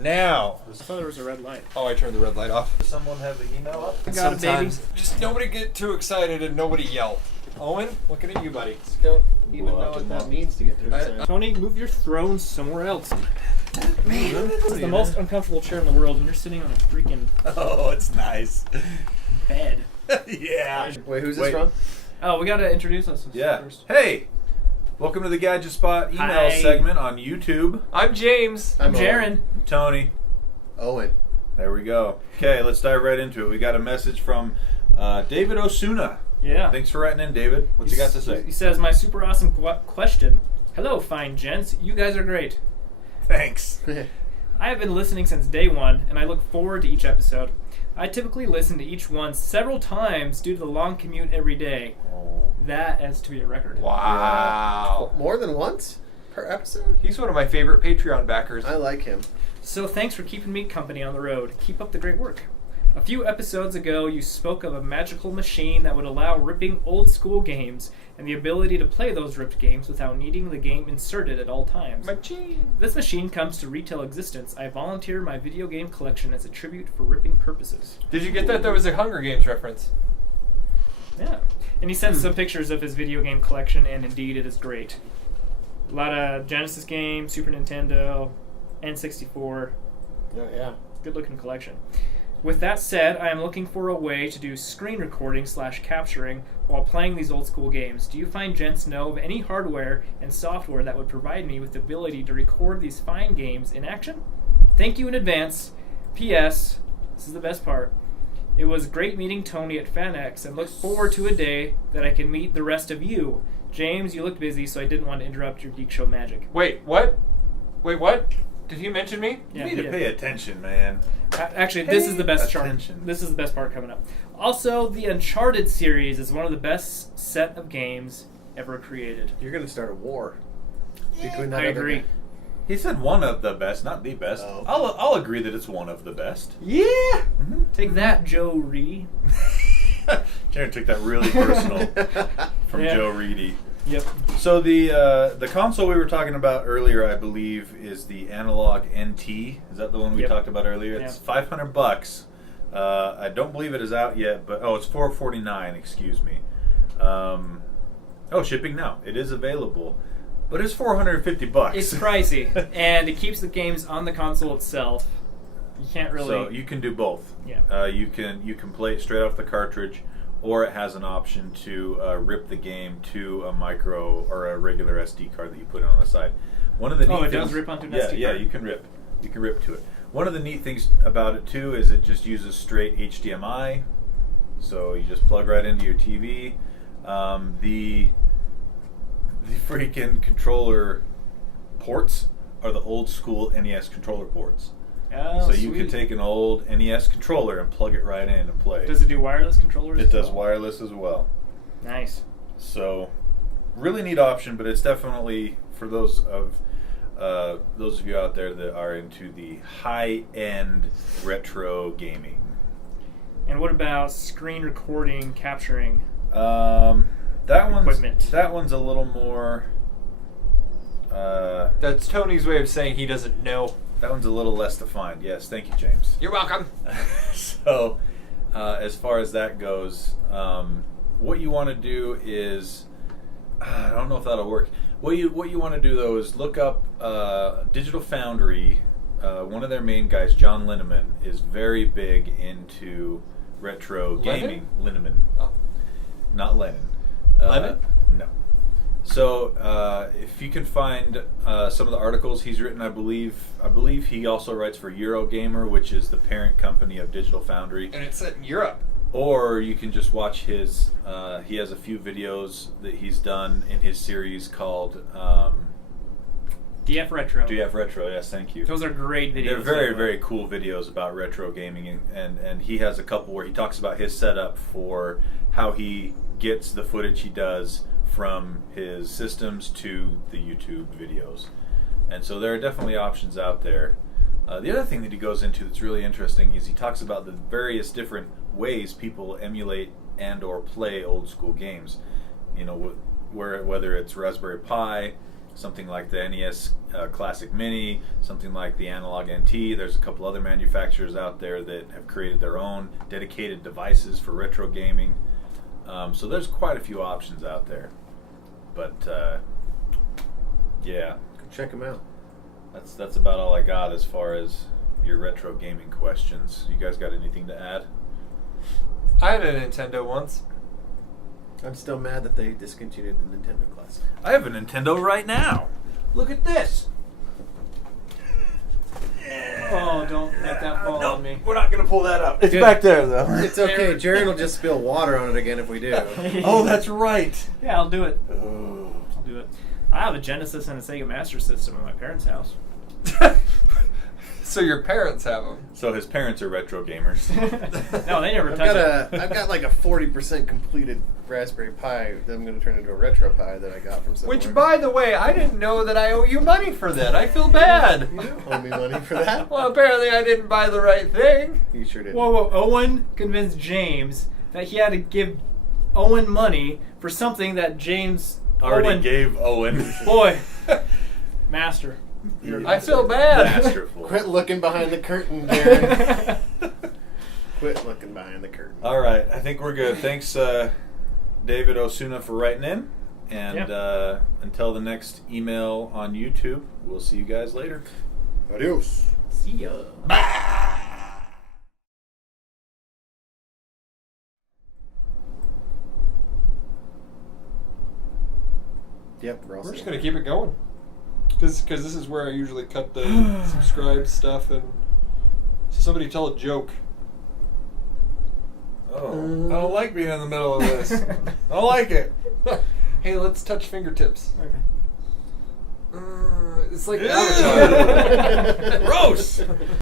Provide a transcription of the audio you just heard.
Now. I thought there was a red light. Oh, I turned the red light off. Does someone have the email up? Got it, baby. Just nobody get too excited and nobody yell. Owen, looking at you, buddy. Don't even know what that means to get too excited. Tony, move your throne somewhere else. Man, this is the most uncomfortable chair in the world, and you're sitting on a freaking Oh, it's nice. bed. Yeah. Wait, who's this from? Oh, we gotta introduce us Yeah. first. Hey, welcome to the Gadget Spot email Hi. segment on YouTube. I'm James. I'm Jaron. I'm Tony. Owen. There we go. Okay, let's dive right into it. We got a message from David Osuna. Yeah. Thanks for writing in, David. What's you got to say? He says, my super awesome question. Hello, fine gents. You guys are great. Thanks. I have been listening since day one, and I look forward to each episode. I typically listen to each one several times due to the long commute every day. That has to be a record. Wow. More than once per episode? He's one of my favorite Patreon backers. I like him. So thanks for keeping me company on the road. Keep up the great work. A few episodes ago, you spoke of a magical machine that would allow ripping old school games and the ability to play those ripped games without needing the game inserted at all times. Machine. This machine comes to retail existence. I volunteer my video game collection as a tribute for ripping purposes. Did you get that? That was a Hunger Games reference. Yeah. And he sent some pictures of his video game collection, and indeed it is great. A lot of Genesis games, Super Nintendo, N64. Yeah. Good looking collection. With that said, I am looking for a way to do screen recording / capturing while playing these old school games. Do you find gents know of any hardware and software that would provide me with the ability to record these fine games in action? Thank you in advance. P.S. This is the best part. It was great meeting Tony at FanX and look forward to a day that I can meet the rest of you. James, you looked busy, so I didn't want to interrupt your Geek Show magic. Wait, what? Wait, what? Did he mention me? You need to pay attention, man. Actually, this is the best chart. attention. This is the best part coming up. Also, the Uncharted series is one of the best set of games ever created. You're going to start a war. Between I agree. He said one of the best, not the best. Oh. I'll agree that it's one of the best. Yeah! Take that, Joe Reedy. Jared took that really personal from Yeah. Joe Reedy. Yep. So the console we were talking about earlier, I believe, is the Analog NT. Is that the one we Yep. talked about earlier? It's Yeah. $500. I don't believe it is out yet, but it's $449. Excuse me. Shipping now. It is available, but it's $450. It's pricey, and it keeps the games on the console itself. You can't really... So you can do both. Yeah. You can play it straight off the cartridge, or it has an option to rip the game to a micro or a regular SD card that you put on the side. One of the neat it things, does rip onto an SD card? Yeah, you can rip. You can rip to it. One of the neat things about it too is it just uses straight HDMI, so you just plug right into your TV. The freaking controller ports are the old school NES controller ports. Oh, So you sweet. can take an old NES controller and plug it right in and play. Does it do wireless controllers? It as does well? wireless as well. Nice. So, really neat option, but it's definitely for those of you out there that are into the high-end retro gaming. And what about screen recording, capturing? That Equipment. one's a little more. That's Tony's way of saying he doesn't know. That one's a little less defined. Yes, thank you, James. You're welcome. So, as far as that goes, what you want to do is, I don't know if that'll work. What you want to do though is look up Digital Foundry. One of their main guys, John Linneman, is very big into retro gaming. Linneman, Oh. not Lennon. Lemon? No. So if you can find some of the articles he's written, I believe he also writes for Eurogamer, which is the parent company of Digital Foundry. And it's set in Europe. Or you can just watch his. He has a few videos that he's done in his series called DF Retro. DF Retro. Yes, thank you. Those are great videos. They're very, very cool videos about retro gaming, and he has a couple where he talks about his setup for how he gets the footage he does from his systems to the YouTube videos. And so there are definitely options out there. The other thing that he goes into that's really interesting is he talks about the various different ways people emulate and or play old school games. You know, whether it's Raspberry Pi something like the NES Classic Mini, something like the Analog NT. There's a couple other manufacturers out there that have created their own dedicated devices for retro gaming. So there's quite a few options out there. But yeah, Go check them out. that's about all I got as far as your retro gaming questions. You guys got anything to add? I had a Nintendo once. I'm still mad that they discontinued the Nintendo Classic. I have a Nintendo right now. Look at this. Oh, don't let that fall on me. We're not gonna pull that up. It's Good. back there though. It's okay. Jared will just spill water on it again if we do. Oh, that's right. Yeah, I'll do it. Oh. I'll do it. I have a Genesis and a Sega Master System at my parents' house. So your parents have them. So his parents are retro gamers. No, they never I've touch got it. I've got like a 40% completed Raspberry Pi that I'm going to turn into a retro Pi that I got from somewhere. Which, by the way, I didn't know that I owe you money for that. I feel bad. You don't owe me money for that. Well, apparently I didn't buy the right thing. You sure did. Whoa, Owen convinced James that he had to give Owen money for something that James Already Owen gave Owen. Boy, master. I feel bad. Masterful. Quit looking behind the curtain, Jared. Quit looking behind the curtain. All right, I think we're good. Thanks, David Osuna, for writing in. And until the next email on YouTube, we'll see you guys later. Adios. See ya. Yep, we're all We're just set. going to keep it going. Because this is where I usually cut the subscribe stuff. And so somebody tell a joke. Oh, I don't like being in the middle of this. I don't like it. Hey, let's touch fingertips. Okay. It's like Ew. Avatar. Gross.